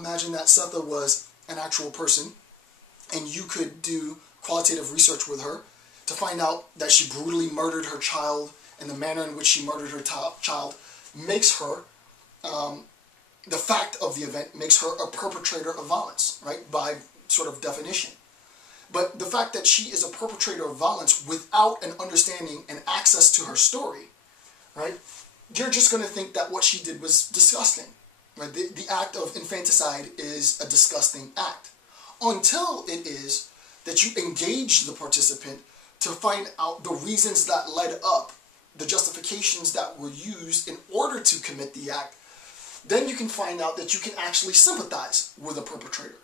imagine that Setha was an actual person, and you could do qualitative research with her to find out that she brutally murdered her child, and the manner in which she murdered her child makes her, the fact of the event makes her a perpetrator of violence, right, by sort of definition. But the fact that she is a perpetrator of violence without an understanding and access to her story, right, you're just going to think that what she did was disgusting. Right? The act of infanticide is a disgusting act. Until it is that you engage the participant to find out the reasons that led up, the justifications that were used in order to commit the act, then you can find out that you can actually sympathize with a perpetrator.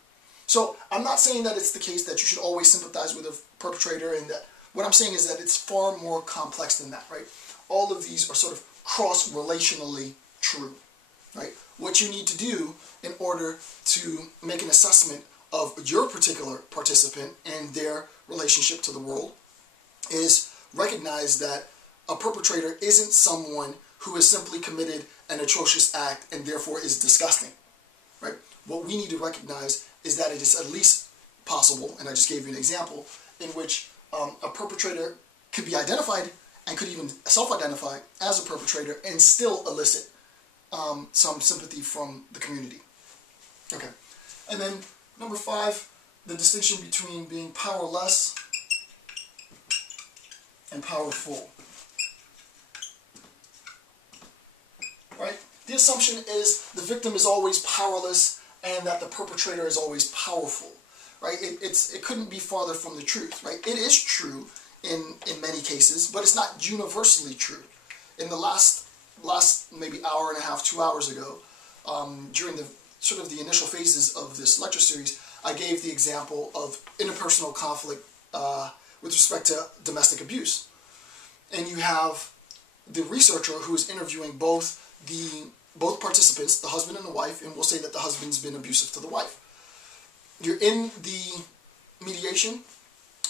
So I'm not saying that it's the case that you should always sympathize with a perpetrator, and that what I'm saying is that it's far more complex than that, right? All of these are sort of cross-relationally true, right? What you need to do in order to make an assessment of your particular participant and their relationship to the world is recognize that a perpetrator isn't someone who has simply committed an atrocious act and therefore is disgusting, right? What we need to recognize is that it is at least possible, and I just gave you an example, in which a perpetrator could be identified and could even self-identify as a perpetrator and still elicit some sympathy from the community. Okay, and then number 5, the distinction between being powerless and powerful. Right? The assumption is the victim is always powerless and that the perpetrator is always powerful. Right? It couldn't be farther from the truth. Right? It is true in many cases, but it's not universally true. In the last maybe hour and a half, 2 hours ago, during the sort of the initial phases of this lecture series, I gave the example of interpersonal conflict with respect to domestic abuse. And you have the researcher who is interviewing both participants, the husband and the wife, and we'll say that the husband's been abusive to the wife. You're in the mediation,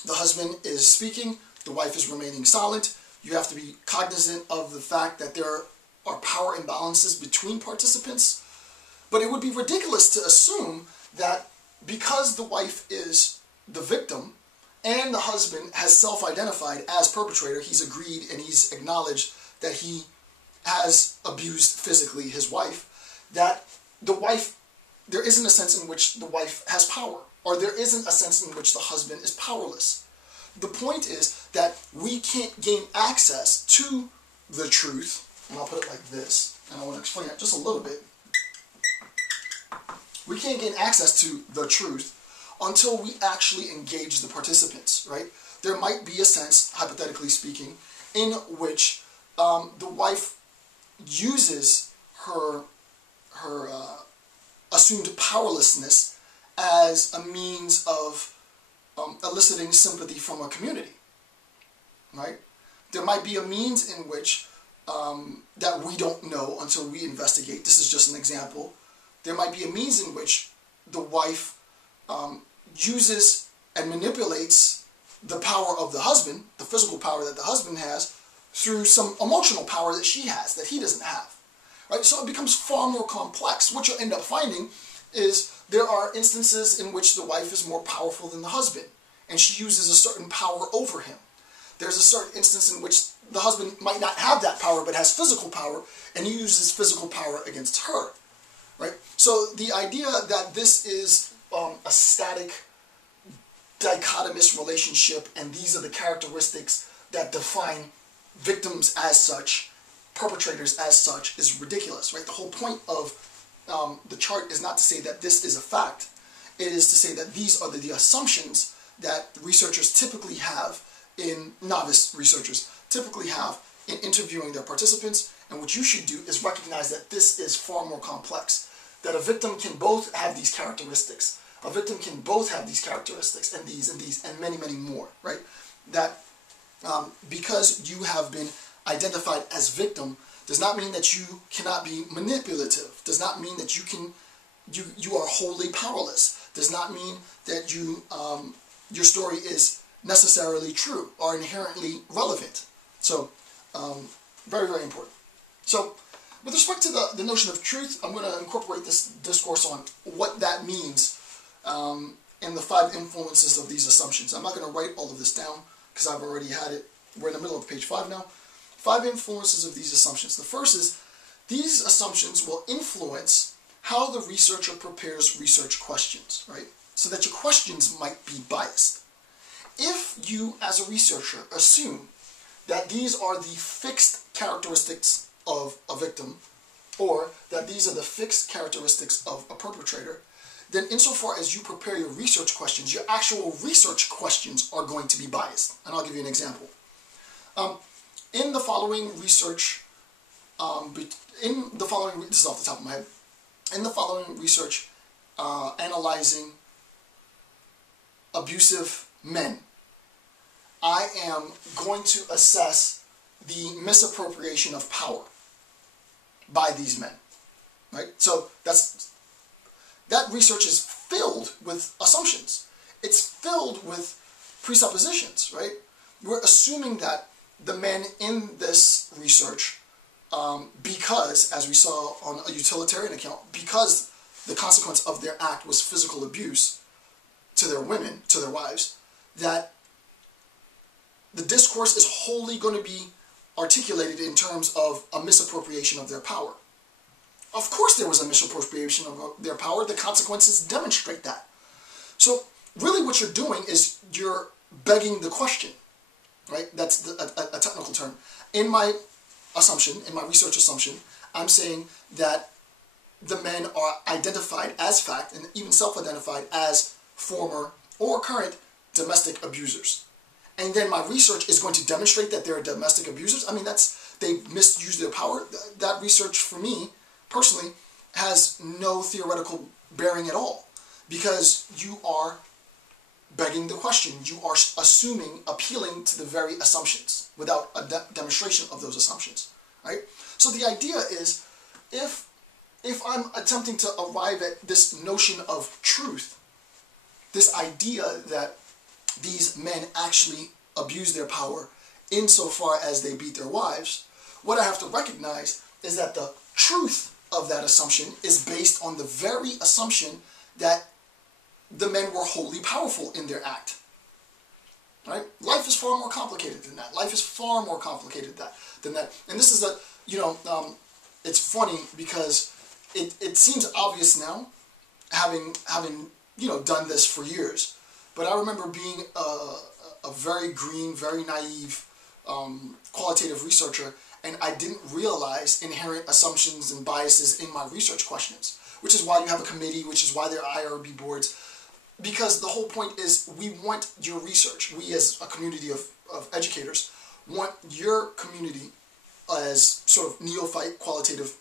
the husband is speaking, the wife is remaining silent. You have to be cognizant of the fact that there are power imbalances between participants. But it would be ridiculous to assume that because the wife is the victim and the husband has self-identified as perpetrator, he's agreed and he's acknowledged that he has abused physically his wife, that the wife, there isn't a sense in which the wife has power, or there isn't a sense in which the husband is powerless. The point is that we can't gain access to the truth, and I'll put it like this, and I want to explain it just a little bit. We can't gain access to the truth until we actually engage the participants, right? There might be a sense, hypothetically speaking, in which the wife uses her assumed powerlessness as a means of eliciting sympathy from a community, right? There might be a means in which that we don't know until we investigate. This is just an example. There might be a means in which the wife uses and manipulates the power of the husband, the physical power that the husband has, through some emotional power that she has, that he doesn't have. Right? So it becomes far more complex. What you'll end up finding is there are instances in which the wife is more powerful than the husband, and she uses a certain power over him. There's a certain instance in which the husband might not have that power, but has physical power, and he uses physical power against her. Right? So the idea that this is a static, dichotomous relationship, and these are the characteristics that define victims as such, perpetrators as such, is ridiculous. Right? The whole point of the chart is not to say that this is a fact. It is to say that these are the assumptions that researchers typically have, novice researchers typically have in interviewing their participants. And what you should do is recognize that this is far more complex. That a victim can both have these characteristics. A victim can both have these characteristics and these and many, many more. Right? That because you have been identified as victim does not mean that you cannot be manipulative. Does not mean that you are wholly powerless. Does not mean that your story is necessarily true or inherently relevant. So, very, very important. So, with respect to the notion of truth, I'm going to incorporate this discourse on what that means in the 5 influences of these assumptions. I'm not going to write all of this down because I've already had it. We're in the middle of page 5 now. 5 influences of these assumptions. The first is these assumptions will influence how the researcher prepares research questions, right? So that your questions might be biased. If you, as a researcher, assume that these are the fixed characteristics of a victim, or that these are the fixed characteristics of a perpetrator, then insofar as you prepare your research questions, your actual research questions are going to be biased. And I'll give you an example. In the following research, this is off the top of my head, in the following research analyzing abusive men, I am going to assess the misappropriation of power by these men, right? So that research is filled with assumptions. It's filled with presuppositions, right? We're assuming that the men in this research, because, as we saw on a utilitarian account, because the consequence of their act was physical abuse to their women, to their wives, that the discourse is wholly going to be articulated in terms of a misappropriation of their power. Of course there was a misappropriation of their power. The consequences demonstrate that. So really what you're doing is you're begging the question, right? That's a technical term. In my assumption, in my research assumption, I'm saying that the men are identified as fact and even self-identified as former or current domestic abusers. And then my research is going to demonstrate that they're domestic abusers. I mean, they misused their power. That research, for me, personally, has no theoretical bearing at all. Because you are begging the question. You are assuming, appealing to the very assumptions without a demonstration of those assumptions. Right? So the idea is, if I'm attempting to arrive at this notion of truth, this idea that these men actually abuse their power insofar as they beat their wives, what I have to recognize is that the truth of that assumption is based on the very assumption that the men were wholly powerful in their act. Right? Life is far more complicated than that. Life is far more complicated than that. And this is it's funny because it seems obvious now, having done this for years. But I remember being a very green, very naive qualitative researcher, and I didn't realize inherent assumptions and biases in my research questions, which is why you have a committee, which is why there are IRB boards, because the whole point is we want your research. We as a community of educators want your community as sort of neophyte qualitative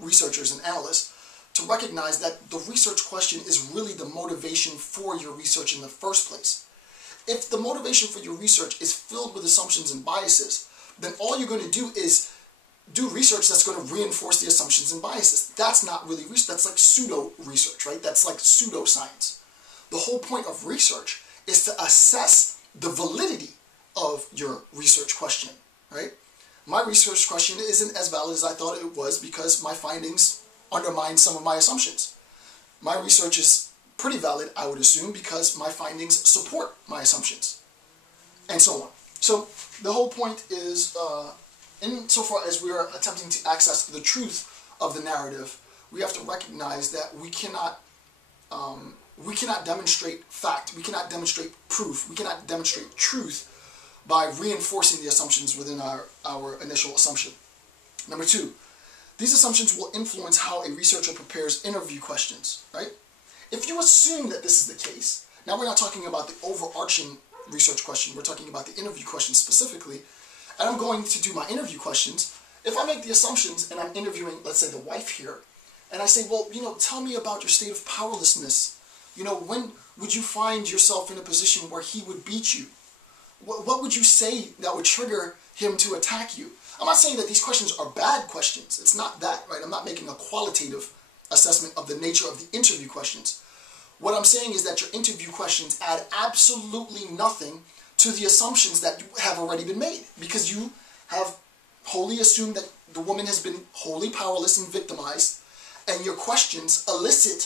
researchers and analysts to recognize that the research question is really the motivation for your research in the first place. If the motivation for your research is filled with assumptions and biases, then all you're going to do is do research that's going to reinforce the assumptions and biases. That's not really research. That's like pseudo-research, right? That's like pseudoscience. The whole point of research is to assess the validity of your research question, right? My research question isn't as valid as I thought it was because my findings undermine some of my assumptions. My research is pretty valid, I would assume, because my findings support my assumptions, and so on. So the whole point is, insofar as we are attempting to access the truth of the narrative, we have to recognize that we cannot demonstrate fact, we cannot demonstrate proof, we cannot demonstrate truth by reinforcing the assumptions within our initial assumption. Number 2, these assumptions will influence how a researcher prepares interview questions, right? If you assume that this is the case, now we're not talking about the overarching research question, we're talking about the interview question specifically, and I'm going to do my interview questions. If I make the assumptions and I'm interviewing, let's say, the wife here, and I say, well, tell me about your state of powerlessness. When would you find yourself in a position where he would beat you? What would you say that would trigger him to attack you? I'm not saying that these questions are bad questions. It's not that, right? I'm not making a qualitative assessment of the nature of the interview questions. What I'm saying is that your interview questions add absolutely nothing to the assumptions that have already been made, because you have wholly assumed that the woman has been wholly powerless and victimized, and your questions elicit